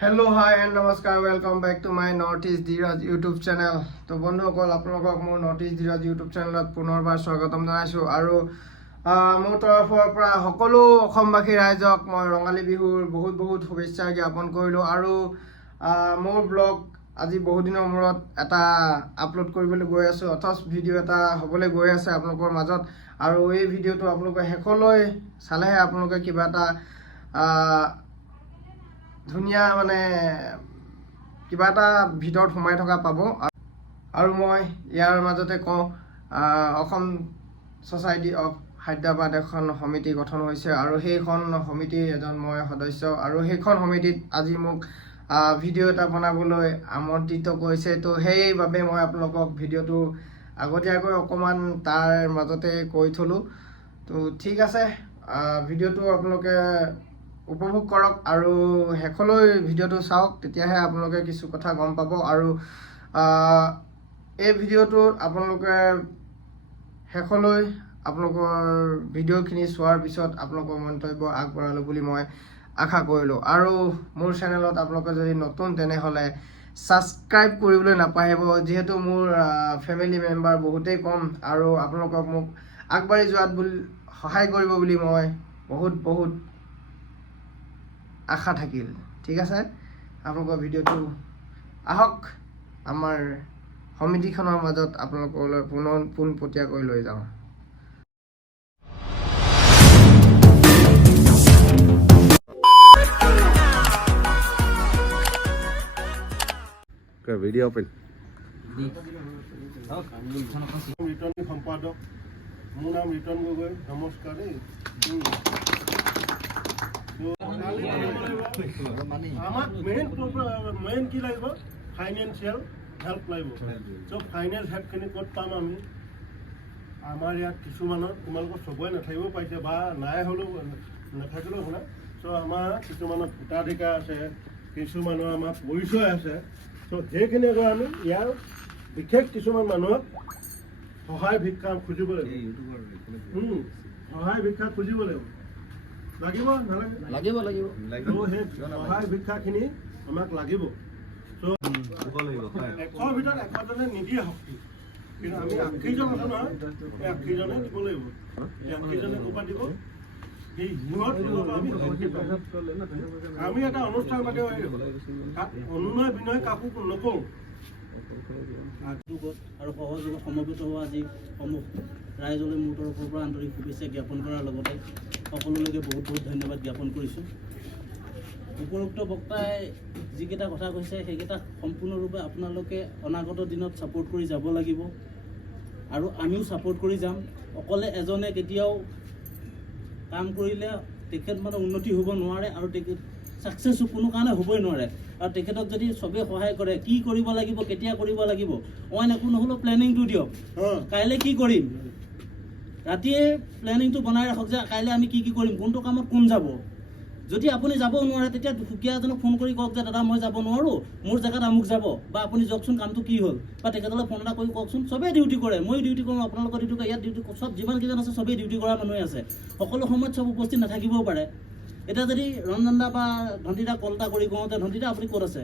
Hello hi and namaskar welcome back to my north east Dhiraj YouTube channel. तो बंधुসকল আপোনালোকক মোৰ নৰ্থ ইষ্ট ধীৰজ ইউটিউব চেনেলত পুনৰবাৰ স্বাগতম জনাইছোঁ আৰু মোৰ তৰফৰ পৰা সকলো অসমবাসী ৰাইজক মই ৰঙালী বিহুৰ বহুত বহুত শুভেচ্ছা জ্ঞাপন কৰিলোঁ আৰু মোৰ ব্লগ আজি বহুত দিনৰ মূৰত এটা আপলোড কৰিবলৈ গৈ আছোঁ, অথচ ভিডিঅ' এটা হ'বলৈ গৈ আছে আপোনালোকৰ মাজত। আৰু এই ভিডিঅ'টো আপোনালোকে শেষলৈ চালেহে আপোনালোকে কিবা এটা ধুনীয়া মানে কিবা এটা ভিতৰত সোমাই থকা পাব। আৰু মই ইয়াৰ মাজতে কওঁ, অসম ছ'চাইটি অফ হায়দৰাবাদ এখন সমিতি গঠন হৈছে আৰু সেইখন সমিতিৰ এজন মই সদস্য আৰু সেইখন সমিতিত আজি মোক ভিডিঅ' এটা বনাবলৈ আমন্ত্ৰিত কৰিছে। তো সেইবাবে মই আপোনালোকক ভিডিঅ'টো আগতীয়াকৈ অকণমান তাৰ মাজতে কৈ থ'লোঁ। তো ঠিক আছে, ভিডিঅ'টো আপোনালোকে উপভোগ কৰক আৰু শেষলৈ ভিডিঅ'টো চাওক, তেতিয়াহে আপোনালোকে কিছু কথা গম পাব। আৰু এই ভিডিঅ'টোত আপোনালোকে শেষলৈ আপোনালোকৰ ভিডিঅ'খিনি চোৱাৰ পিছত আপোনালোকৰ মন্তব্য আগবঢ়ালোঁ বুলি মই আশা কৰিলোঁ। আৰু মোৰ চেনেলত আপোনালোকে যদি নতুন তেনেহ'লে ছাবস্ক্ৰাইব কৰিবলৈ নাপাহৰিব, যিহেতু মোৰ ফেমিলি মেম্বাৰ বহুতেই কম আৰু আপোনালোকক মোক আগবাঢ়ি যোৱাত সহায় কৰিব বুলি মই বহুত আশা থাকিল। ঠিক আছে, আপোনালোকৰ ভিডিঅ'টো আহক, আমাৰ সমিতিখনৰ মাজত আপোনালোকলৈ পোনপটীয়াকৈ লৈ যাওঁ। ভিডিঅ' অপেন ৰিটাৰ্ণিং সম্পাদক, মোৰ নাম ৰিটাৰ্ণ গগৈ। নমস্কাৰ দেই। আমাক মেইন কি লাগিব? ফাইনেন্সিয়েল হেল্প লাগিব। চ' ফাইনেন্স হেল্পখিনি ক'ত পাম আমি? আমাৰ ইয়াত কিছুমানৰ, তোমালোকৰ চবৰে নাথাকিব পাৰিছে বা নাই হ'লেও নাথাকিলেও শুনা। চ' আমাৰ কিছুমানৰ ভোটাধিকাৰ আছে, কিছুমানৰ আমাৰ পৰিচয় আছে। চ' সেইখিনি আকৌ আমি ইয়াৰ বিশেষ কিছুমান মানুহক সহায় ভিক্ষা খুজিব লাগিব। সহায় ভিক্ষা খুজিব লাগিব। লাগিব নালাগে? লাগিব। সেই সহায় ভিক্ষাখিনি আমাক লাগিব। চ' 100ৰ ভিতৰত 100জনে নিদিয়ে শক্তি, কিন্তু আমি 80জন আছো নহয়, এই 80জনে দিব লাগিব। এই 80জনে ক'ৰপৰা দিব? আমি এটা অনুষ্ঠান পাতি অনুনয় বিনয় কাকো নকৰোঁ। আৰু সহযোগত সমবেত হোৱা আজি সমূহ ৰাইজলৈ মোৰ তৰফৰ পৰা আন্তৰিক শুভেচ্ছা জ্ঞাপন কৰাৰ লগতে সকলোলৈকে বহুত ধন্যবাদ জ্ঞাপন কৰিছোঁ। উপৰোক্ত বক্তাই যিকেইটা কথা কৈছে সেইকেইটা সম্পূৰ্ণৰূপে আপোনালোকে অনাগত দিনত ছাপোৰ্ট কৰি যাব লাগিব আৰু আমিও ছাপোৰ্ট কৰি যাম। অকলে এজনে কেতিয়াও কাম কৰিলে তেখেত মানে উন্নতি হ'ব নোৱাৰে আৰু তেখেত ছাকচেছ কোনো কাৰণে হ'বই নোৱাৰে। আৰু তেখেতক যদি চবেই সহায় কৰে, কি কৰিব লাগিব, কেতিয়া কৰিব লাগিব, অইন একো নহ'লেও প্লেনিংটো দিয়ক। কাইলৈ কি কৰিম, ৰাতিয়ে প্লেনিংটো বনাই ৰাখক যে কাইলৈ আমি কি কৰিম, কোনটো কামত কোন যাব। যদি আপুনি যাব নোৱাৰে তেতিয়া সুকীয়া এজনক ফোন কৰি কওক যে দাদা মই যাব নোৱাৰোঁ, মোৰ জেগাত আমুক যাব, বা আপুনি যাওকচোন কামটো কি হ'ল, বা তেখেতলৈ ফোন এটা কৰি কওকচোন। চবেই ডিউটি কৰে, মই ডিউটি কৰোঁ, আপোনালোকৰ ডিউটি কৰে, ইয়াত ডিউটি চব যিমানকেইজন আছে চবেই ডিউটি কৰা মানুহে আছে। সকলো সময়ত চব উপস্থিত নাথাকিবও পাৰে। এতিয়া যদি ৰঞ্জন দা বা ধন্দিতা কল এটা কৰি কওঁতে ধন্দিতা আপুনি ক'ত আছে,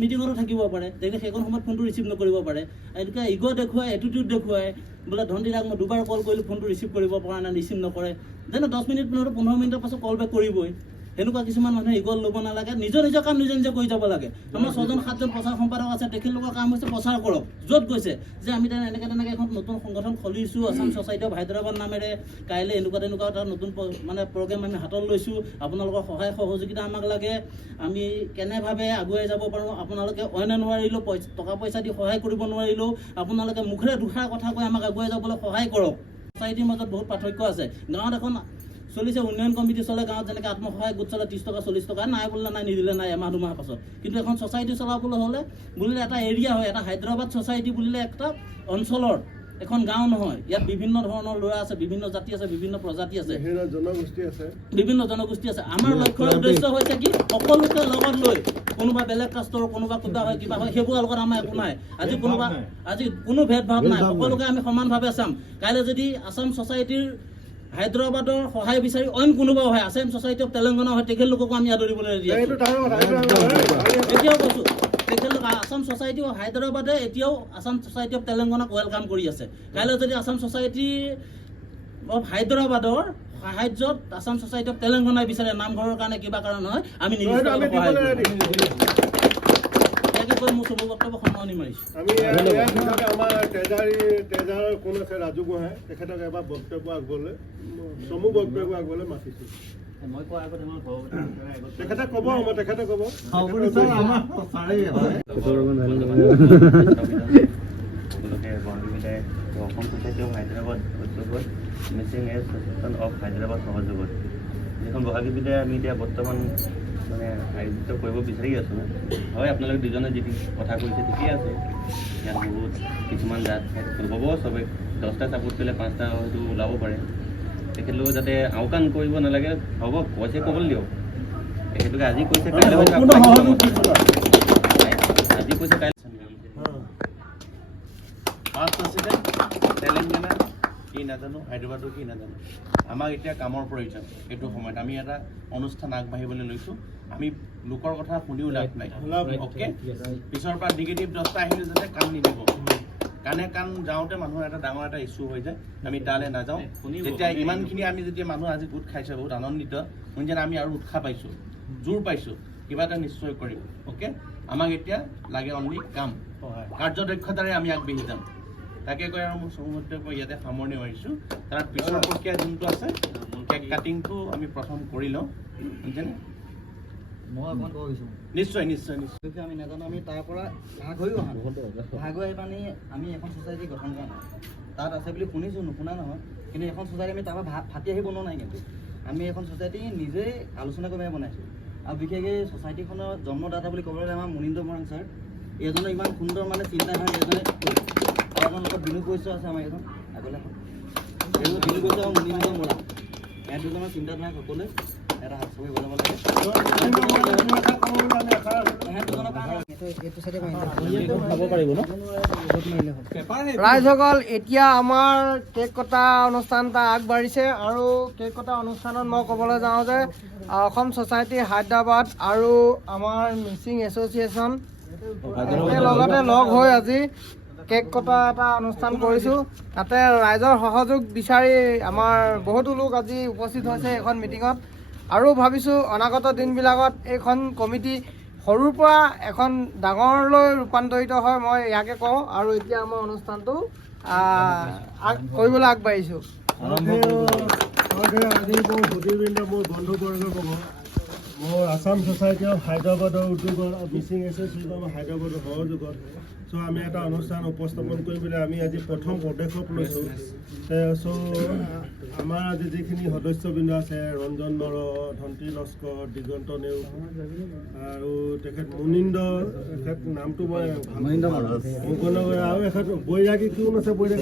মিটিঙতো থাকিব পাৰে, তেখেতে সেইখন সময়ত ফোনটো ৰিচিভ নকৰিব পাৰে। এনেকৈ ইগ' দেখুৱাই, এটিটিউড দেখুৱাই বোলে ধন্দিতাক মই দুবাৰ কল কৰিলোঁ ফোনটো ৰিচিভ কৰিব পৰা নাই, ৰিচিভ নকৰে, যেনে 10 মিনিট 15 মিনিটৰ পাছত কল বেক কৰিবই। সেনেকুৱা কিছুমান মানুহে ইগল ল'ব নালাগে, নিজৰ কাম নিজে কৰি যাব লাগে। আমাৰ 6জন 7জন প্ৰচাৰ সম্পাদক আছে, তেখেতলোকৰ কাম হৈছে প্ৰচাৰ কৰক। য'ত গৈছে যে আমি এনেকৈ এখন নতুন সংগঠন খুলিছোঁ আছাম ছ'চাইটি অফ হায়দৰাবাদ নামেৰে, কাইলৈ এনেকুৱা এটা নতুন মানে প্ৰগ্ৰেম আমি হাতত লৈছোঁ, আপোনালোকৰ সহায় সহযোগিতা আমাক লাগে, আমি কেনেভাৱে আগুৱাই যাব পাৰোঁ। আপোনালোকে অইনে নোৱাৰিলেও টকা পইচা দি সহায় কৰিব নোৱাৰিলেও আপোনালোকে মুখেৰে দুষাৰ কথা কৈ আমাক আগুৱাই যাবলৈ সহায় কৰক। ছ'চাইটিৰ মাজত বহুত পাৰ্থক্য আছে। গাঁৱত এখন চলিছে উন্নয়ন কমিটি চলে, গাঁৱত যেনেকৈ আত্মসহায়ক গোট চলে 30 টকা 40 টকা, নাই বোলে নাই, নিদিলে নাই, এমাহ দুমাহৰ পাছত। কিন্তু এখন ছ'চাইটি চলাবলৈ হ'লে বুলিলে এটা এৰিয়া হয়, এটা হায়দৰাবাদ ছ'চাইটি বুলিলে একটা অঞ্চলৰ এখন গাঁও নহয়। ইয়াত বিভিন্ন ধৰণৰ ল'ৰা আছে, বিভিন্ন জাতি আছে, বিভিন্ন প্ৰজাতি আছে, বিভিন্ন জনগোষ্ঠী আছে। আমাৰ লক্ষ্য উদ্দেশ্য হৈছে কি, সকলোকে লগত লৈ, কোনোবা বেলেগ কাষ্টৰ, কোনোবা কিবা হয় সেইবোৰ লগত আমাৰ একো নাই। আজি কোনো ভেদ ভাৱ নাই, সকলোকে আমি সমানভাৱে চাম। কাইলৈ যদি আছাম ছ'চাইটিৰ হায়দৰাবাদৰ সহায় বিচাৰি অইন কোনোবাও হয় আছাম ছ'চাইটি অফ তেলেংগানা হয় তেখেতলোককো আমি আদৰিবলৈ ৰেডি আছোঁ। এতিয়াও কৈছোঁ তেখেতলোক আছাম ছ'চাইটি অফ হায়দৰাবাদে এতিয়াও আছাম ছ'চাইটি অফ তেলেংগানাক ৱেলকাম কৰি আছে। কাইলৈ যদি আছাম ছ'চাইটি অফ হায়দৰাবাদৰ সাহায্যত আছাম ছ'চাইটি অফ তেলেংগানাই বিচাৰে নামঘৰৰ কাৰণে কিবা কাৰণ হয় আমি নিৰ্দিষ্ট মোৰ চব বক্তব্য সামৰণি মাৰিছোঁ। আমি ইয়াৰ ভিতৰতে আমাৰ তেজাৰৰ কোন আছে ৰাজু গোহাঁই তেখেতক এবাৰ বক্তব্য আগবঢ়াবলৈ চমু বক্তব্য আগবঢ়াবলৈ মাতিছোঁ। মই কোৱাৰ আগতে মই তেখেতে ক'ব তেখেতে ক'ব সকলোকে বহাগী বিদায় অসম ছ'চাইটি অফ হায়দৰাবাদ উদ্যোগত মিচিং এছ'চিয়েশ্যন অফ হায়দৰাবাদ সহযোগত যিখন বহাগী বিদায় আমি এতিয়া বৰ্তমান মানে আয়োজিত কৰিব বিচাৰি আছোঁ। হয় আপোনালোকে দুজনে যি কথা কৈছে ঠিকেই আছে, ইয়াত বহুত কিছুমান জাত হ'ব চবে 10টা ছাপোৰ্ট কৰিলে 5টা হয়তো ওলাব পাৰে। তেখেতলোকে যাতে আওকাণ কৰিব নালাগে, হ'ব কৈছে ক'বলৈ দিয়ক। তেখেতলোকে আজি কৈছে কাইলৈ আজি কৈছে কাইলৈ ফাৰ্ষ্ট আছিলে তেলেংগানা কি নাজানো, হায়দৰাবাদৰ কি নাজানো। আমাক এতিয়া কামৰ প্ৰয়োজন। এইটো সময়ত আমি এটা অনুষ্ঠান আগবাঢ়িবলৈ লৈছোঁ। আমি লোকৰ কথা শুনিও লাভ নাই। অ'কে, পিছৰ পৰা নিগেটিভ 10টা আহিলে যাতে কাণ নিদিব। কাণে কাণ যাওঁতে মানুহৰ এটা ডাঙৰ এটা ইছ্যু হৈ যায়। আমি তালৈ নাযাওঁ। যেতিয়া ইমানখিনি আমি যেতিয়া মানুহ আজি গোট খাইছে বহুত আনন্দিত মই যেন আমি আৰু উৎসাহ পাইছোঁ, জোৰ পাইছোঁ, কিবা এটা নিশ্চয় কৰিম। অ'কে, আমাক এতিয়া লাগে অনলি কাম, কাৰ্যদক্ষতাৰে আমি আগবাঢ়ি যাম। তাকে কৈ আৰু মোৰ চমু বক্তব্য ইয়াতে সামৰণি মাৰিছোঁ। তাৰ পিছৰ প্ৰক্ৰিয়া যোনটো আছে কেক কাটিংটো আমি প্ৰথম কৰি লওঁ, বুজিছেনে? মই অকণমান ক'ব বিচাৰোঁ। নিশ্চয় নিশ্চয় নিশ্চয়। বিশেষকৈ আমি নাজানো, আমি তাৰ পৰা ভাগ হৈও অহা ভাগ হৈ পানি আমি এখন ছ'চাইটি গঠন কৰা নাই। তাত আছে বুলি শুনিছোঁ, নুশুনা নহয়, কিন্তু এখন ছ'চাইটি আমি তাৰ পৰা ফাটি আহি বনোৱা নাই। কিন্তু আমি এখন ছ'চাইটি নিজেই আলোচনা কৰি বনাইছোঁ। আৰু বিশেষকৈ ছ'চাইটিখনৰ জন্মদাতা বুলি ক'বলৈ আমাৰ মুনীন্দ্ৰ মৰাণ ছাৰ, এজনে ইমান সুন্দৰ মানে চিন্তাধাৰা এজনে আৰু এজন লগত বিনু কৈছোঁ আছে আমাৰ এজন আগলৈ এইবোৰ বিনু কৈছোঁ আৰু মুনীন্দ্ৰ মৰাণ, ইয়াত দুজনৰ চিন্তাধাৰা সকলোৱে এটা হাত চবি বজাব লাগে। ৰাইজসকল, এতিয়া আমাৰ কেক কটা অনুষ্ঠান এটা আগবাঢ়িছে আৰু কেক কটা অনুষ্ঠানত মই ক'বলৈ যাওঁ যে অসম ছ'চাইটি হায়দৰাবাদ আৰু আমাৰ মিচিং এছ'চিয়েশ্যন একেলগতে লগ হৈ আজি কেক কটা এটা অনুষ্ঠান কৰিছোঁ। তাতে ৰাইজৰ সহযোগ বিচাৰি আমাৰ বহুতো লোক আজি উপস্থিত হৈছে এইখন মিটিঙত। আৰু ভাবিছোঁ অনাগত দিনবিলাকত এইখন কমিটি সৰুৰ পৰা এখন ডাঙৰলৈ ৰূপান্তৰিত হয়, মই ইয়াকে কওঁ। আৰু এতিয়া আমাৰ অনুষ্ঠানটো কৰিবলৈ আগবাঢ়িছোঁ। আজি মোৰ সুধীবৃন্দ, মোৰ বন্ধুবৰ্গ ক'ব, মোৰ আছাম ছ'চাইটি অফ হায়দৰাবাদৰ উদ্যোগত মিচিং এছ'চিয়েশ্যন অফ হায়দৰাবাদৰ সহযোগত আমি এটা অনুষ্ঠান উপস্থাপন কৰি পেলাই আমি আজি প্ৰথম পদক্ষেপ লৈছোঁ। আমাৰ আজি যিখিনি সদস্যবৃন্দ আছে, ৰঞ্জন নৰ, ধন্তী লস্কৰ, দিগন্ত নেওগ আৰু তেখেত মুনীন্দ্ৰ, তেখেত নামটো মই আৰু এখেত বৈৰাগী কোন আছে, বৈৰাগী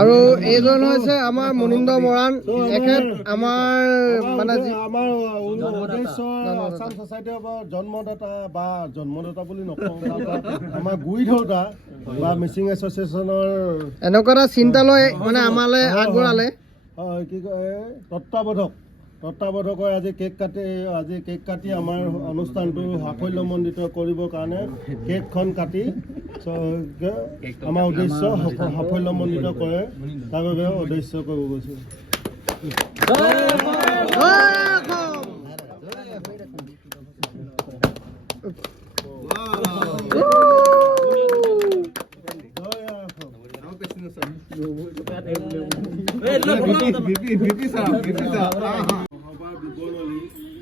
আৰু এইজন হৈছে আমাৰ মুনীন্দ্ৰ মৰাণ, এখেত আমাৰ মানে আমাৰ উদ্দেশ্য আছাম ছ'চাইটি অফ জন্মদাতা বা জন্মদাতা বুলি নকওঁ, আমাৰ গুৰি ধৰোঁতা বা মিচিং এছ'চিয়েশ্যনৰ এনেকুৱা এটা চিন্তা লৈ মানে আমালৈ আগবঢ়ালে। কি কয় তত্ত্বাৱধকৰ আজি কেক কাটি আমাৰ অনুষ্ঠানটো সাফল্যমণ্ডিত কৰিবৰ কাৰণে কেকখন কাটি আমাৰ উদ্দেশ্য সাফল্যমণ্ডিত কৰে, তাৰ বাবে উদ্দেশ্য কৰিব গৈছোঁ।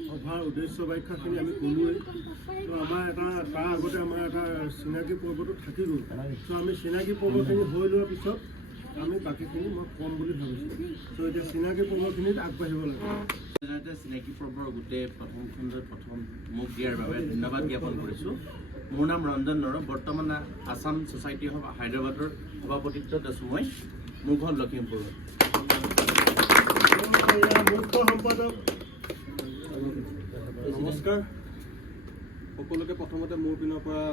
সভাৰ উদ্দেশ্য ব্যাখ্যাখিনি আমি ক'লোৱেই। আমাৰ তাৰ আগতে আমাৰ এটা চিনাকি পৰ্বটো থাকি গ'ল। আমি চিনাকি পৰ্বখিনি হৈ লোৱাৰ পিছত আমি বাকীখিনি মই ক'ম বুলি ভাবিছোঁ। এতিয়া চিনাকি পৰ্বখিনিত আগবাঢ়িব লাগে। চিনাকি পৰ্বৰ গোটেই প্ৰথম খণ্ডত প্ৰথম মোক দিয়াৰ বাবে ধন্যবাদ জ্ঞাপন কৰিছোঁ। মোৰ নাম ৰঞ্জন নৰহ, বৰ্তমান আছাম ছ'চাইটি অফ হায়দৰাবাদৰ সভাপতিত্বত আছোঁ মই। মোৰ ঘৰ লখিমপুৰত। মুখ্য সম্পাদক নমস্কাৰ সকলোকে। প্ৰথমতে মোৰ পিনৰ পৰা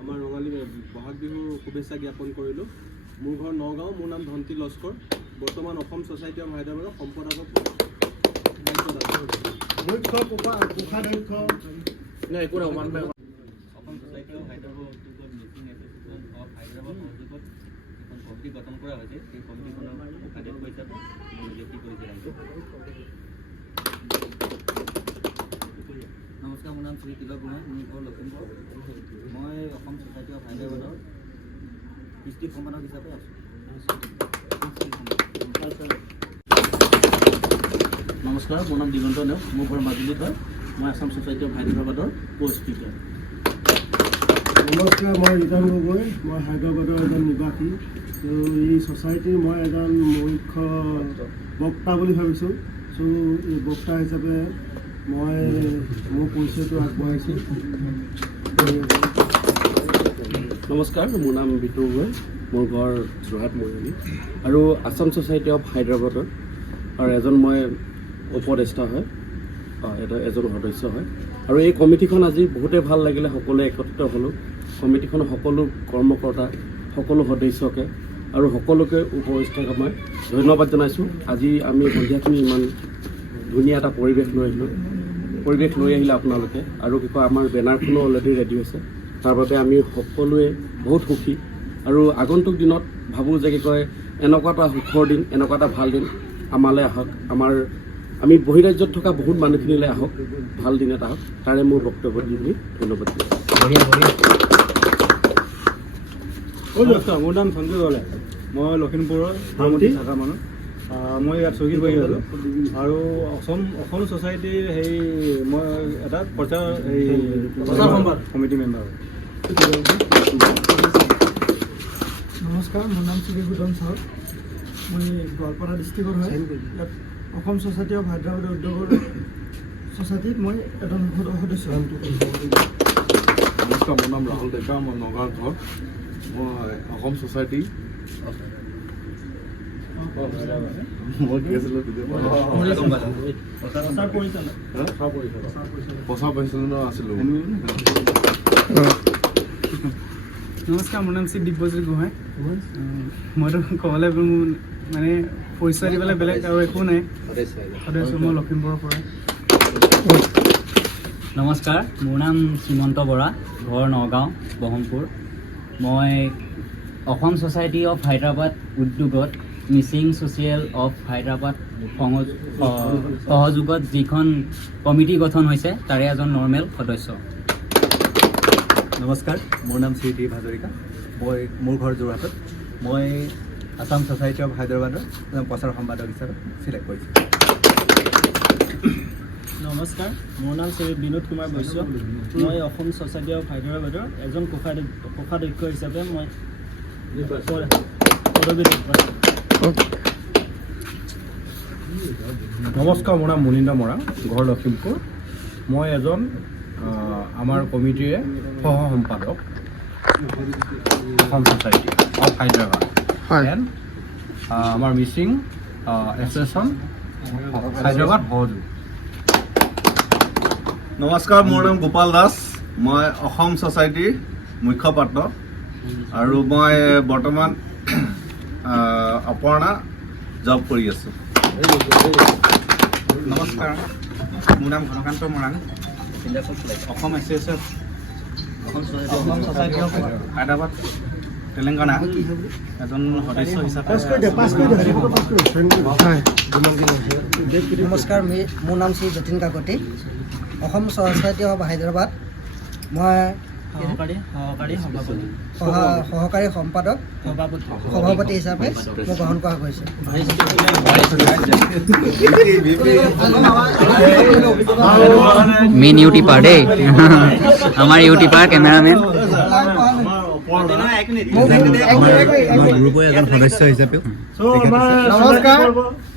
আমাৰ ৰঙালী বহাগ বিহুৰ শুভেচ্ছা জ্ঞাপন কৰিলোঁ। মোৰ ঘৰ নগাঁও, মোৰ নাম ধন্তী লস্কৰ, বৰ্তমান অসম ছ'চাইটি অফ হায়দৰাবাদৰ সম্পাদকক দায়িত্বত আছোঁ। মুখ্য কোষাধ্যক্ষ অসম ছ'চাইটি অফ হায়দৰাবাদ উদ্যোগত মিচিং এছ'চিয়েশ্যন অফ হায়দৰাবাদ সহযোগত এখন কমিটি গঠন কৰা হৈছে। এই কমিটিখনৰ উপাধ্যক্ষ হিচাপে মই নিযুক্তি কৰিছোঁ ৰাইজক। নমস্কাৰ, মোৰ নাম শ্ৰী তিলক গোহাঁই, মোৰ ঘৰ লখিমপুৰ। মই অসম ছ'চাইটি অফ হায়দৰাবাদৰ ডিষ্ট্ৰিক্ট সম্পাদক হিচাপে আছোঁ। নমস্কাৰ, মোৰ নাম দিগন্ত নেওগ, মোৰ ঘৰ মাজুলীত হয়। মই আছাম ছ'চাইটি অফ হায়দৰাবাদৰ কো স্পীকাৰ। নমস্কাৰ, মই ৰিটাৰ্ণ গগৈ, মই হায়দৰাবাদৰ এজন নিবাসী। ত' এই ছ'চাইটিৰ মই এজন মুখ্য বক্তা বুলি ভাবিছোঁ। চ' এই বক্তা হিচাপে মই মোৰ পৰিচয়টো আগবঢ়াইছোঁ। নমস্কাৰ, মোৰ নাম বিতু গগৈ, মোৰ ঘৰ যোৰহাট মৰিয়নি আৰু আছাম ছ'চাইটি অফ হায়দৰাবাদৰ আৰু এজন মই উপদেষ্টা হয়, এজন সদস্য হয়। আৰু এই কমিটিখন আজি বহুতেই ভাল লাগিলে, সকলোৱে একত্ৰিত হ'লোঁ। কমিটিখনৰ সকলো কৰ্মকৰ্তা, সকলো সদস্যকে আৰু সকলোকে উপস্থিত মই ধন্যবাদ জনাইছোঁ। আজি আমি সন্ধিয়াখিনি ইমান ধুনীয়া এটা পৰিৱেশ লৈ আহিলে আপোনালোকে, আৰু কি কয় আমাৰ বেনাৰখনো অলৰেডি ৰেডি হৈছে। তাৰ বাবে আমি সকলোৱে বহুত সুখী আৰু আগন্তুক দিনত ভাবোঁ যে কি কয় এনেকুৱা এটা সুখৰ দিন, এনেকুৱা এটা ভাল দিন আমালৈ আহক, আমি বহিৰাজ্যত থকা বহুত মানুহখিনিলৈ আহক, ভাল দিন এটা আহক। তাৰে মোৰ বক্তব্য দি ধন্যবাদ দিছোঁ। নমস্কাৰ, মোৰ নাম সঞ্জয় গলে, মই লখিমপুৰৰ ফাৰ্মতি থকা মানুহ। মই ইয়াত চহী কৰি আছোঁ আৰু অসম ছ'চাইটিৰ মই এটা প্ৰচাৰ কমিটি মেম্বাৰ হয়। নমস্কাৰ, মোৰ নাম শ্ৰী গুদন চাওক, মই গোৱালপাৰা ডিষ্ট্ৰিক্টৰ হয়। ইয়াত অসম ছ'চাইটি অফ হায়দৰাবাদ উদ্যোগৰ ছ'চাইটিত মই এজন সদস্য। নমস্কাৰ, মোৰ নাম ৰাহুল ডেকা, মই নগাঁৱৰ ঘৰ। মই অসম ছ'চাইটি মই কি আছিলোঁ প্ৰচাৰ পৰিচালনা আছিলোঁ। নমস্কাৰ, মোৰ নাম শ্ৰী দিব্যজিৎ গোহাঁই। মইতো ক'বলৈ মোৰ মানে পৰিচয় দিবলৈ বেলেগ আৰু একো নাই, সদস্য মই লখিমপুৰৰ পৰা। নমস্কাৰ, মোৰ নাম শ্ৰীমন্ত বৰা, ঘৰ নগাঁও ব্ৰহ্মপুৰ। মই অসম ছ'চাইটি অফ হায়দৰাবাদ উদ্যোগত মিচিং ছ'চিয়েল অফ হায়দৰাবাদ সহযোগত যিখন কমিটি গঠন হৈছে তাৰে এজন নৰ্মেল সদস্য। নমস্কাৰ, মোৰ নাম শ্ৰী ডি হাজৰিকা, মোৰ ঘৰ যোৰহাটত। মই আছাম ছ'চাইটি অফ হায়দৰাবাদৰ প্ৰচাৰ সম্পাদক হিচাপে চিলেক্ট কৰিছোঁ। নমস্কাৰ, মোৰ নাম শ্ৰী বিনোদ কুমাৰ বৈশ্য, মই অসম ছ'চাইটি অফ হায়দৰাবাদৰ এজন কোষাধ্যক্ষ হিচাপে মই নমস্কাৰ, মোৰ নাম মুনীন্দ্ৰ মৰাণ, ঘৰ লখিমপুৰ। মই এজন আমাৰ কমিটিৰে সহ সম্পাদক Assam society of Hyderabad and আমাৰ মিচিং এছ'চিয়েশ্যন হায়দৰাবাদ সহযোগ। নমস্কাৰ, মোৰ নাম গোপাল দাস, মই অসম ছ'চাইটিৰ মুখ্যপাত্ৰ আৰু মই বৰ্তমান অপৰ্ণা জব কৰি আছোঁ। নমস্কাৰ, মোৰ নাম Ghanakanta Moran, Assam association Assam society of Hyderabad Telangana এজন সদস্য হিচাপে। নমস্কাৰ, মোৰ নাম শ্ৰী যতীন কাকতি, অসম ছ'চাইটি অফ হায়দৰাবাদ মই সহকাৰী সম্পাদক সভাপতি হিচাপে মই গ্ৰহণ কৰা হৈছে। মেইন ইউটিউবাৰ দেই, আমাৰ ইউটিউবাৰ কেমেৰামেন।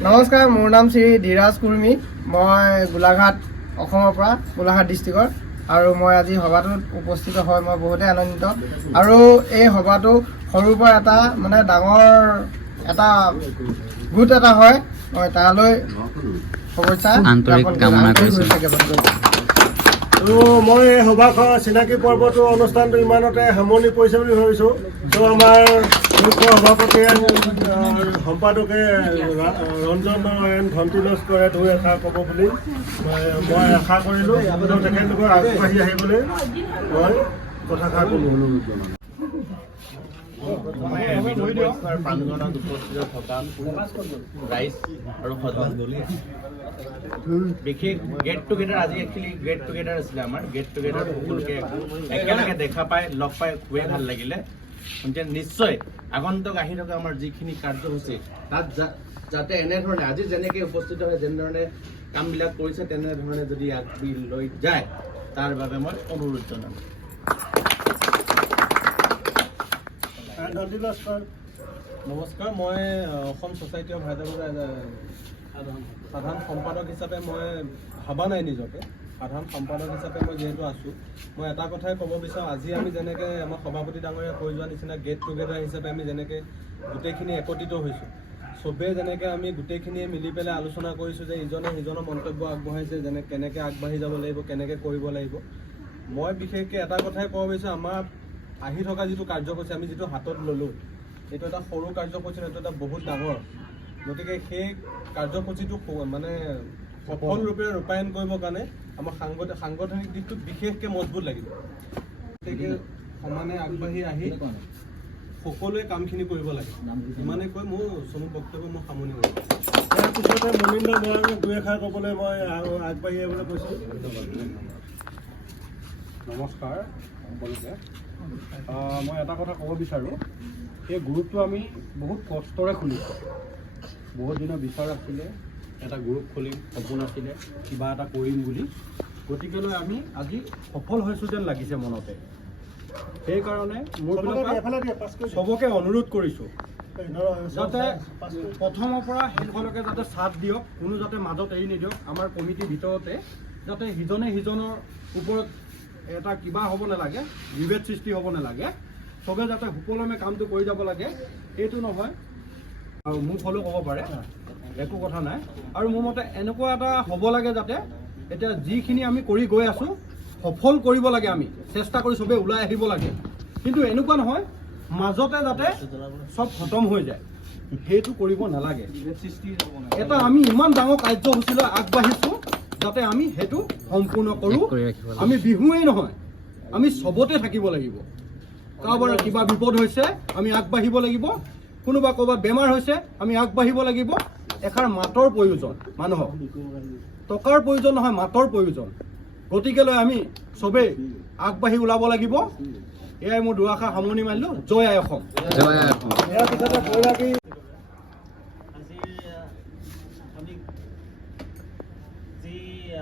নমস্কাৰ, মোৰ নাম শ্ৰী ধীৰাজ কুৰ্মী, মই গোলাঘাট অসমৰ পৰা, গোলাঘাট ডিষ্ট্ৰিক্টৰ। আৰু মই আজি সভাটোত উপস্থিত হৈ মই বহুতেই আনন্দিত আৰু এই সভাটো সৰুৰ পৰা এটা মানে ডাঙৰ এটা গোট এটা হয় মই তালৈ শুভেচ্ছা আন্তৰিক কামনা কৰিছোঁ। তো মই এই সভাখন চিনাকি পৰ্বটো অনুষ্ঠানটো ইমানতে সামৰণি পৰিছে বুলি ভাবিছোঁ। তো আমাৰ মুখ্য সভাপতি সম্পাদকে ৰঞ্জন নয়ন ধন্তি লস্কৰে দুই এষাৰ ক'ব বুলি মই আশা কৰিলোঁ। তেখেতলোকৰ আগবাঢ়ি আহিবলৈ মই কথাষাৰ ক'লোঁ। প্ৰাংগণত উপস্থিত থকা ৰাইজ আৰু সদন বিশেষ গেট টুগেডাৰ আজি একচুৱেলি গেট টুগেডাৰ আছিলে আমাৰ গেট টুগেডাৰ সকলোকে একেলগে দেখা পাই লগ পাই খুবেই ভাল লাগিলে। নিশ্চয় আগন্তুক আহি থকা আমাৰ যিখিনি কাৰ্যসূচী তাত যাতে এনেধৰণে আজি যেনেকৈ উপস্থিত হৈ যেনেধৰণে কামবিলাক কৰিছে তেনেধৰণে যদি আগবাঢ়ি লৈ যায় তাৰ বাবে মই অনুৰোধ জনাম। নমস্কাৰ, মই অসম ছ'চাইটি অফ হায়দৰাবাদৰ সাধাৰণ সম্পাদক হিচাপে মই ভবা নাই নিজকে। সাধাৰণ সম্পাদক হিচাপে মই যিহেতু আছোঁ, মই এটা কথাই ক'ব বিচাৰোঁ, আজি আমি যেনেকৈ আমাৰ সভাপতি ডাঙৰীয়া কৈ যোৱা নিচিনা গেট টুগেডাৰ হিচাপে আমি যেনেকৈ গোটেইখিনি একত্ৰিত হৈছোঁ, চবেই যেনেকৈ আমি গোটেইখিনিয়ে মিলি পেলাই আলোচনা কৰিছোঁ যে ইজনে সিজনৰ মন্তব্য আগবঢ়াইছে কেনেকৈ আগবাঢ়ি যাব লাগিব, কেনেকৈ কৰিব লাগিব। মই বিশেষকৈ এটা কথাই ক'ব বিচাৰোঁ, আমাৰ আহি থকা যিটো কাৰ্যসূচী আমি যিটো হাতত ল'লোঁ, এইটো এটা সৰু কাৰ্যসূচী, এইটো এটা বহুত ডাঙৰ। গতিকে সেই কাৰ্যসূচীটো মানে সফল ৰূপে ৰূপায়ণ কৰিবৰ কাৰণে আমাৰ সাংগঠনিক দিশটোত বিশেষকৈ মজবুত লাগিব। গতিকে সমানে আগবাঢ়ি আহি সকলোৱে কামখিনি কৰিব লাগে। ইমানে কৈ মোৰ চমু বক্তব্য মই সামৰণি কৰিছোঁ। ইয়াৰ পিছতে মনীন্দ্ৰ বৰাক দুই এষাৰ ক'বলৈ মই আগবাঢ়ি আহিবলৈ কৈছোঁ। নমস্কাৰ সকলোকে। মই এটা কথা ক'ব বিচাৰোঁ, এই গ্ৰুপটো আমি বহুত কষ্টৰে খুলিছোঁ। বহুত দিনৰ বিচাৰ আছিলে, এটা গ্ৰুপ খুলিম সপোন আছিলে, কিবা এটা কৰিম বুলি। গতিকেলৈ আমি আজি সফল হৈছোঁ যেন লাগিছে মনতে। সেইকাৰণে মোৰ চবকে অনুৰোধ কৰিছোঁ যাতে প্ৰথমৰ পৰা শেষলৈকে যাতে চাথ দিয়ক, কোনো যাতে মাজত এৰি নিদিয়ক। আমাৰ কমিটিৰ ভিতৰতে যাতে সিজনে সিজনৰ ওপৰত এটা কিবা হ'ব নালাগে, বিভেদ সৃষ্টি হ'ব নালাগে, চবে যাতে সুকলমে কামটো কৰি যাব লাগে, এইটো নহয়। আৰু মোক হ'লেও ক'ব পাৰে, একো কথা নাই। আৰু মোৰ মতে এনেকুৱা এটা হ'ব লাগে যাতে এতিয়া যিখিনি আমি কৰি গৈ আছোঁ সফল কৰিব লাগে, আমি চেষ্টা কৰি চবেই ওলাই আহিব লাগে। কিন্তু এনেকুৱা নহয় মাজতে যাতে চব খতম হৈ যায়, সেইটো কৰিব নালাগে। এটা আমি ইমান ডাঙৰ কাৰ্যসূচীলৈ আগবাঢ়িছোঁ যাতে আমি সেইটো সম্পূৰ্ণ কৰোঁ। আমি বিহুৱেই নহয়, আমি চবতে থাকিব লাগিব। কাৰোবাৰ কিবা বিপদ হৈছে আমি আগবাঢ়িব লাগিব, কোনোবা ক'ৰবাত বেমাৰ হৈছে আমি আগবাঢ়িব লাগিব। এষাৰ মাতৰ প্ৰয়োজন, মানুহক টকাৰ প্ৰয়োজন নহয়, মাতৰ প্ৰয়োজন। গতিকেলৈ আমি চবেই আগবাঢ়ি ওলাব লাগিব। এয়াই মোৰ দুআষাৰ সামৰণি মাৰিলোঁ। জয় আই অসম। ইয়াৰ পিছতে বৈৰাগী যি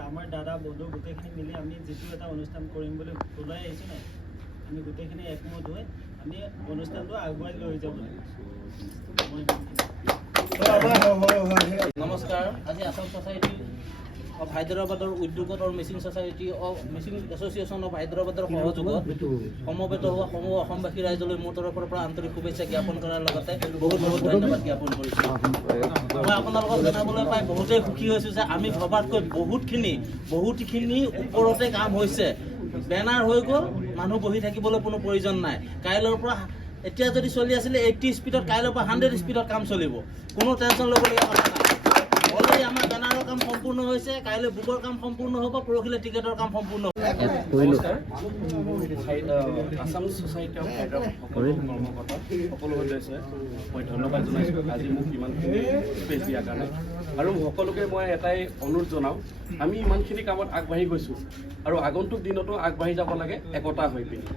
আমাৰ দাদা বন্ধু গোটেইখিনি মিলি আমি যিটো এটা অনুষ্ঠান কৰিম বুলি ওলাই আহিছোঁ নাই, আমি গোটেইখিনি একমত হৈ আমি অনুষ্ঠানটো আগুৱাই লৈ যাব লাগিব। নমস্কাৰ, আজি আসাম ছ'চাইটি অফ হায়দৰাবাদৰ উদ্যোগত আৰু Mising society of Mising association of হায়দৰাবাদৰ সহযোগত সমবেত হোৱা সমূহ অসমবাসী ৰাইজলৈ মোৰ তৰফৰ পৰা আন্তৰিক শুভেচ্ছা জ্ঞাপন কৰাৰ লগতে বহুত বহুত ধন্যবাদ জ্ঞাপন কৰিছোঁ। মই আপোনালোকক জনাবলৈ পাই বহুতেই সুখী হৈছোঁ যে আমি ভবাতকৈ বহুতখিনি ওপৰতে কাম হৈছে। বেনাৰ হৈ গ'ল, মানুহ বহি থাকিবলৈ কোনো প্ৰয়োজন নাই। কাইলৈৰ পৰা এতিয়া যদি চলি আছিলে 80 স্পীডত, কাইলৈৰ পৰা 100 স্পীডত কাম চলিব। কোনো টেনশ্যন ল'বলগীয়া কথা নাই। অলৰেডি আমাৰ বেনাৰৰ কাম সম্পূৰ্ণ হৈছে, কাইলৈ বুকৰ কাম সম্পূৰ্ণ হ'ব, পৰহিলৈ টিকেটৰ কাম সম্পূৰ্ণ হ'ব। আসাম ছ'চাইটি অফ হায়দৰাবাদ সকলো কৰ্মকৰ্তা সকলো সদস্যই মই ধন্যবাদ জনাইছোঁ আজি মোক ইমানখিনি স্পেচ দিয়াৰ কাৰণে। আৰু সকলোকে মই এটাই অনুৰোধ জনাওঁ, আমি ইমানখিনি কামত আগবাঢ়ি গৈছোঁ আৰু আগন্তুক দিনতো আগবাঢ়ি যাব লাগে একতা হৈ পিনি।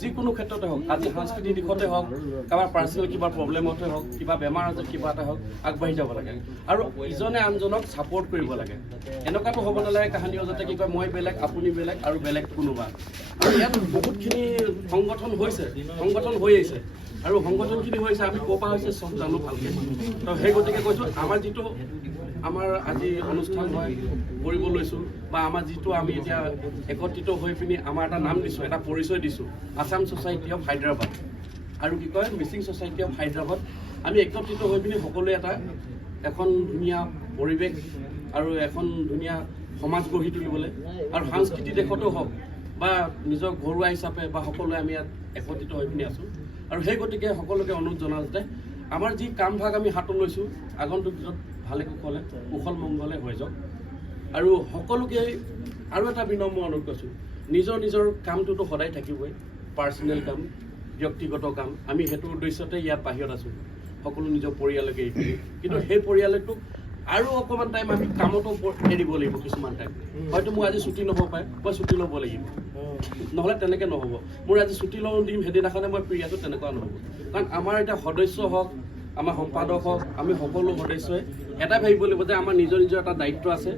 যিকোনো ক্ষেত্ৰতে হওক, আজি সাংস্কৃতিক দিশতে হওক, কাৰোবাৰ পাৰ্চনেল কিবা প্ৰব্লেমতে হওক, কিবা বেমাৰ আজাৰ কিবা এটা হওক, আগবাঢ়ি যাব লাগে আৰু ইজনে আনজনক ছাপৰ্ট কৰিব লাগে। এনেকুৱাতো হ'ব নালাগে কাহানিও যাতে কি কয় মই বেলেগ, আপুনি বেলেগ আৰু বেলেগ কোনোবা। আৰু ইয়াত বহুতখিনি সংগঠন হৈ আহিছে। আৰু সংগঠনখিনি হৈছে আমি ক'ৰ পৰা হৈছে চব জানো ভালকৈ। তো সেই গতিকে কৈছোঁ আমাৰ যিটো আমাৰ আজি অনুষ্ঠান হয় কৰিব লৈছোঁ বা আমাৰ যিটো আমি এতিয়া একত্ৰিত হৈ পিনি আমাৰ এটা নাম দিছোঁ, এটা পৰিচয় দিছোঁ, আছাম ছ'চাইটি অফ হায়দৰাবাদ আৰু কি কয় মিচিং ছ'চাইটি অফ হায়দৰাবাদ। আমি একত্ৰিত হৈ পিনি সকলোৱে এখন ধুনীয়া পৰিৱেশ আৰু এখন ধুনীয়া সমাজ গঢ়ি তুলিবলৈ আৰু সাংস্কৃতিক দেশতো হওক বা নিজৰ ঘৰুৱা হিচাপে বা সকলোৱে আমি ইয়াত একত্ৰিত হৈ পিনি আছোঁ। আৰু সেই গতিকে সকলোকে অনুৰোধ জনাওঁ যে আমাৰ যি কামভাগ আমি হাতত লৈছোঁ আগন্তুক দিনত ভালে কুশল মংগলে হৈ যাওক। আৰু সকলোকে আৰু এটা বিনম্ৰ অনুৰোধ কৰিছোঁ, নিজৰ কামটোতো সদায় থাকিবই, পাৰ্চনেল কাম, ব্যক্তিগত কাম। আমি সেইটো উদ্দেশ্যতে ইয়াত বাহিৰত আছোঁ, সকলো নিজৰ পৰিয়ালকে এৰি পিনি। কিন্তু সেই পৰিয়ালটোক আৰু অকণমান টাইম আমি কামতো এৰিব লাগিব কিছুমান টাইম। হয়তো মোৰ আজি ছুটি নহ'ব পাৰে, মই ছুটি ল'ব লাগিব, নহ'লে তেনেকৈ নহ'ব। মোৰ আজি ছুটি ল'ব দিম সেইদিনাখনে মই ফ্ৰী আছোঁ, তেনেকুৱা নহ'ব। কাৰণ আমাৰ এতিয়া সদস্য হওক, আমাৰ সম্পাদক হওক, আমি সকলো সদস্যই এটাই ভাবিব লাগিব যে আমাৰ নিজৰ এটা দায়িত্ব আছে।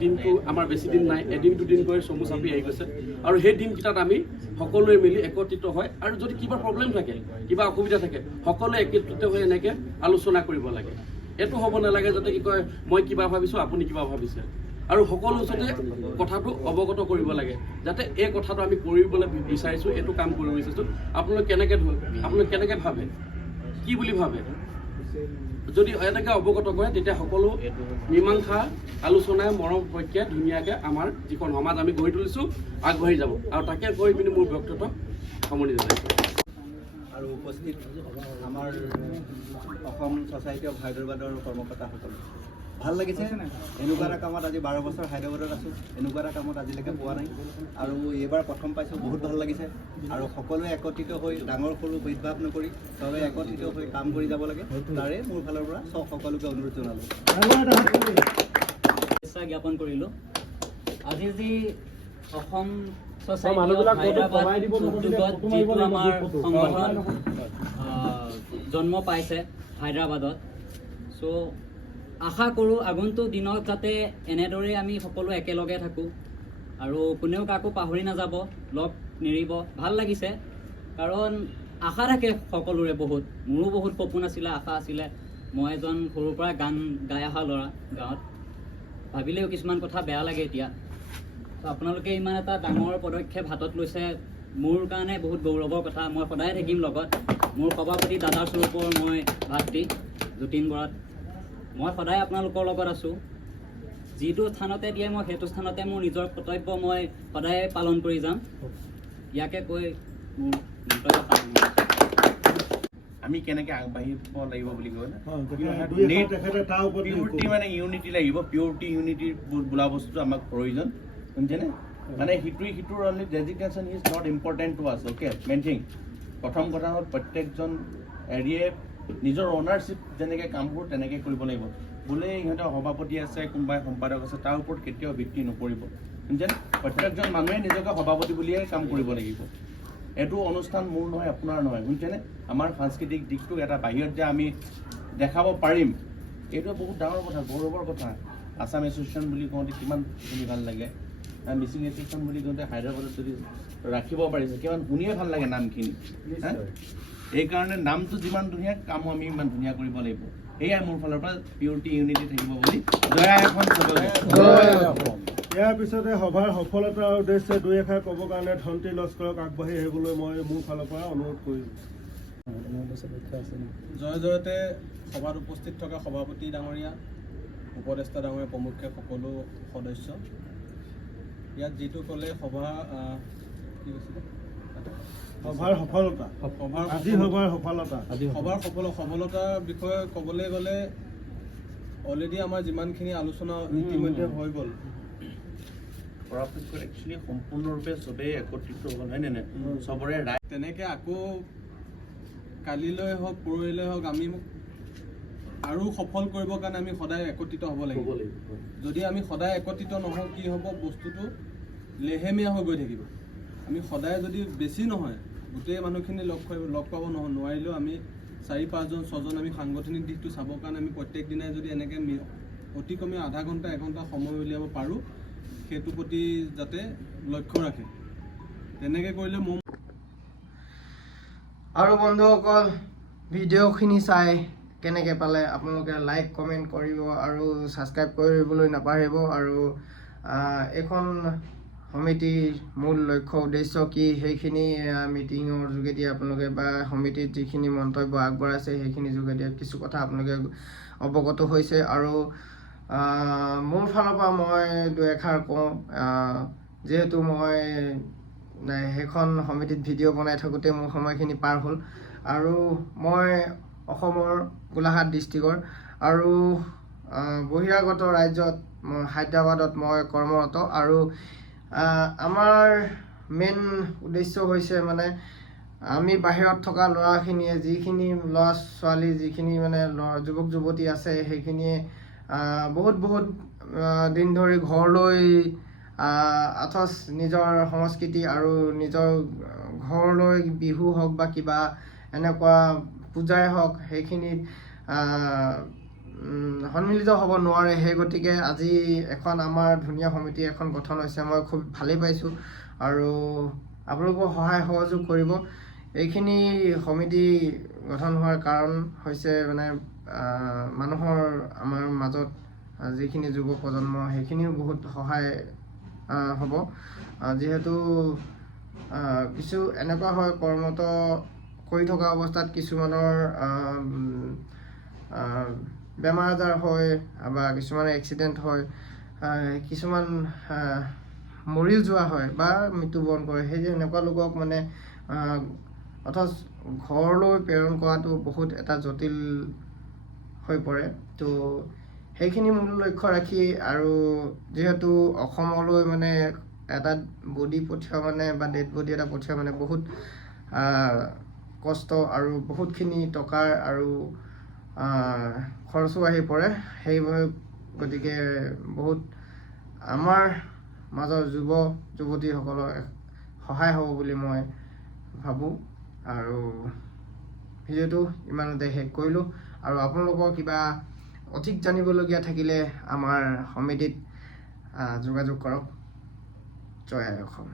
দিনটো আমাৰ বেছি দিন নাই, এদিন দুদিন কৰি চমু চাপি আহি গৈছে। আৰু সেই দিনকেইটাত আমি সকলোৱে মিলি একত্ৰিত হয় আৰু যদি কিবা প্ৰব্লেম থাকে, কিবা অসুবিধা থাকে, সকলোৱে একত্ৰিত হৈ এনেকৈ আলোচনা কৰিব লাগে। এইটো হ'ব নালাগে যাতে কি কয় মই কিবা ভাবিছোঁ আপুনি কিবা ভাবিছে। আৰু সকলো ওচৰতে কথাটো অৱগত কৰিব লাগে যাতে এই কথাটো আমি কৰিবলৈ বিচাৰিছোঁ, এইটো কাম কৰিব বিচাৰিছোঁ, আপোনালোকে কেনেকৈ ভাবে, কি বুলি ভাবে। যদি এনেকৈ অৱগত কৰে তেতিয়া সকলো মীমাংসা আলোচনাই মৰম প্ৰক্ৰিয়া ধুনীয়াকৈ আমাৰ যিখন সমাজ আমি গঢ়ি তুলিছোঁ আগবাঢ়ি যাব। আৰু তাকে কৈ পিনি মোৰ বক্তব্য সামৰণি জনাইছোঁ। আৰু উপস্থিত আমাৰ অসম ছ'চাইটি অফ হায়দৰাবাদৰ কৰ্মকৰ্তাসকল, ভাল লাগিছে। এনেকুৱা এটা কামত আজি 12 বছৰ হায়দৰাবাদত আছোঁ, এনেকুৱা এটা কামত আজিলৈকে পোৱা নাই আৰু এইবাৰ প্ৰথম পাইছোঁ, বহুত ভাল লাগিছে। আৰু সকলোৱে একত্ৰিত হৈ ডাঙৰ সৰু ভেদভাৱ নকৰি চবে একত্ৰিত হৈ কাম কৰি যাব লাগে, তাৰে মোৰ ফালৰ পৰা সকলোকে অনুৰোধ জনালোঁ। শুভেচ্ছা জ্ঞাপন কৰিলোঁ। আজি যি অসম ছ'চাইটি অফ হায়দৰাবাদ উদ্যোগত যিটো আমাৰ সংগঠন জন্ম পাইছে হায়দৰাবাদত, চ' আশা কৰোঁ আগন্তুক দিনত যাতে এনেদৰে আমি সকলো একেলগে থাকোঁ আৰু কোনেও কাকো পাহৰি নাযাব, লগ নেৰিব। ভাল লাগিছে কাৰণ আশা থাকে সকলোৰে বহুত, মোৰো বহুত সপোন আছিলে, আশা আছিলে। মই এজন সৰুৰ পৰা গান গাই অহা ল'ৰা, গাঁৱত ভাবিলেও কিছুমান কথা বেয়া লাগে এতিয়া। আপোনালোকে ইমান এটা ডাঙৰ পদক্ষেপ হাতত লৈছে, মোৰ কাৰণে বহুত গৌৰৱৰ কথা। মই সদায় থাকিম লগত। মোৰ সভাপতি দাদাৰ স্বৰূপৰ মই ভাতৃ যতীন বৰাত, মই সদায় আপোনালোকৰ লগত আছোঁ। যিটো স্থানতে দিয়ে মই সেইটো স্থানতে মোৰ নিজৰ কৰ্তব্য মই সদায় পালন কৰি যাম। ইয়াকে কৈ মোৰ আমি কেনেকৈ আগবাঢ়িব লাগিব বুলি কয় না, পিউৰিটি মানে ইউনিটি লাগিব। পিউৰিটি ইউনিটি বোলা বস্তুটো আমাক প্ৰয়োজন, শুনিছেনে? মানে সিটোৰ only designation is not important to us. Okay, main thing প্ৰথম কথা হ'ল প্ৰত্যেকজন এৰিয়ে নিজৰ অ'নাৰশ্বিপ যেনেকৈ কামবোৰ তেনেকৈ কৰিব লাগিব। বোলে ইহঁতৰ সভাপতি আছে, কোনোবাই সম্পাদক আছে, তাৰ ওপৰত কেতিয়াও ভিত্তি নকৰিব, শুনিছেনে? প্ৰত্যেকজন মানুহে নিজকে সভাপতি বুলিয়ে কাম কৰিব লাগিব। এইটো অনুষ্ঠান মোৰ নহয়, আপোনাৰ নহয়, শুনিছেনে? আমাৰ সাংস্কৃতিক দিশটো এটা বাহিৰত যে আমি দেখাব পাৰিম, এইটো বহুত ডাঙৰ কথা, গৌৰৱৰ কথা। আছাম এছ'চিয়েশ্যন বুলি কওঁতে কিমান শুনি ভাল লাগে, মিচিং এছ'চিয়েশ্যন বুলি কওঁতে হায়দৰাবাদত যদি ৰাখিব পাৰিছে কিমান শুনিয়ে ভাল লাগে নামখিনি। এইকাৰণে নামটো যিমান ধুনীয়া, কামো আমি ইমান ধুনীয়া কৰিব লাগিব। সেয়াই মোৰ ফালৰ পৰা পিউৰিটি ইউনিটি থাকিব বুলি জয়া এখন চবকে। ইয়াৰ পিছতে সভাৰ সফলতাৰ উদ্দেশ্যে দুই এষাৰ ক'বৰ কাৰণে ধন্তি লস্কৰক আগবাঢ়ি আহিবলৈ মই মোৰ ফালৰ পৰা অনুৰোধ কৰিলোঁ। জয়তে সভাত উপস্থিত থকা সভাপতি ডাঙৰীয়া, উপদেষ্টা ডাঙৰীয়া প্ৰমুখ্যে সকলো সদস্য, ইয়াত যিটো ক'লে সভাৰ সফলতাৰ বিষয়ে ক'বলৈ গ'লে অলৰেডি আমাৰ যিমানখিনি আলোচনা ইতিমধ্যে হৈ গ'ল, পৰাপক্ষত একচুৱেলি সম্পূৰ্ণৰূপে চবেই একত্ৰিত হ'ল, হয় নে? চবৰে ৰায় তেনেকৈ আকৌ কালিলৈ হওক পৰহিলৈ হওক আমি আৰু সফল কৰিবৰ কাৰণে আমি সদায় একত্ৰিত হ'ব লাগিব। যদি আমি সদায় একত্ৰিত নহওঁ কি হ'ব, বস্তুটো লেহেমীয়া হৈ গৈ থাকিব। আমি সদায় যদি বেছি নহয় গোটেই মানুহখিনি লগ পাব নোৱাৰিলেও আমি 4-5জন 6জন আমি সাংগঠনিক দিশটো চাবৰ কাৰণে আমি প্ৰত্যেক দিনাই যদি এনেকৈ অতি কমে আধা ঘণ্টা 1 ঘণ্টা সময় উলিয়াব পাৰোঁ, সেইটোৰ প্ৰতি যাতে লক্ষ্য ৰাখে। তেনেকৈ কৰিলে মোৰ আৰু বন্ধুসকল ভিডিঅ'খিনি চাই কেনেকৈ পালে আপোনালোকে লাইক কমেণ্ট কৰিব আৰু ছাবস্ক্ৰাইব কৰিবলৈ নাপাহৰিব। আৰু এইখন সমিতিৰ মূল লক্ষ্য উদ্দেশ্য কি সেইখিনি মিটিঙৰ যোগেদি আপোনালোকে বা সমিতিত যিখিনি মন্তব্য আগবঢ়াইছে সেইখিনিৰ যোগেদি কিছু কথা আপোনালোকে অৱগত হৈছে। আৰু মোৰ ফালৰ পৰা মই দুই এষাৰ কওঁ, যিহেতু মই সেইখন সমিতিত ভিডিঅ' বনাই থাকোঁতে মোৰ সময়খিনি পাৰ হ'ল আৰু মই অসমৰ গোলাঘাট ডিষ্ট্ৰিক্টৰ আৰু বহিৰাগত ৰাজ্যত হায়দৰাবাদত মই কৰ্মৰত। আৰু আমাৰ মেইন উদ্দেশ্য হৈছে মানে আমি বাহিৰত থকা ল'ৰাখিনিয়ে যিখিনি ল'ৰা ছোৱালী যিখিনি মানে যুৱক যুৱতী আছে সেইখিনিয়ে বহুত দিন ধৰি ঘৰলৈ অথচ নিজৰ সংস্কৃতি আৰু নিজৰ ঘৰলৈ বিহু হওক বা কিবা এনেকুৱা পূজাই হওক সেইখিনিত সন্মিলিত হ'ব নোৱাৰে। সেই গতিকে আজি এখন আমাৰ ধুনীয়া সমিতি এখন গঠন হৈছে, মই খুব ভালেই পাইছোঁ। আৰু আপোনালোকৰ সহায় সহযোগ কৰিব। এইখিনি সমিতি গঠন হোৱাৰ কাৰণ হৈছে মানে মানুহৰ আমাৰ মাজত যিখিনি যুৱ প্ৰজন্ম সেইখিনিও বহুত সহায় হ'ব। যিহেতু কিছু এনেকুৱা হয় কৰ্মৰত কৰি থকা অৱস্থাত কিছুমানৰ বেমাৰ আজাৰ হয় বা কিছুমানৰ এক্সিডেণ্ট হয়, কিছুমান মৰিও যোৱা হয় বা মৃত্যুবৰণ কৰে। সেই এনেকুৱা লোকক মানে অথচ ঘৰলৈ প্ৰেৰণ কৰাটো বহুত এটা জটিল হৈ পৰে। তো সেইখিনি মূল লক্ষ্য ৰাখি আৰু যিহেতু অসমলৈ মানে এটা বডি পঠিওৱা মানে বা ডেড বডি এটা পঠিওৱা মানে বহুত কষ্ট আৰু বহুতখিনি টকাৰ আৰু খৰচো আহি পৰে। সেইবাবে গতিকে বহুত আমাৰ মাজৰ যুৱ যুৱতীসকলৰ সহায় হ'ব বুলি মই ভাবোঁ। আৰু ভিডিঅ'টো ইমানতে শেষ কৰিলোঁ। আৰু আপোনালোকৰ কিবা অধিক জানিবলগীয়া থাকিলে আমাৰ সমিতিত যোগাযোগ কৰক। জয় আই অসম।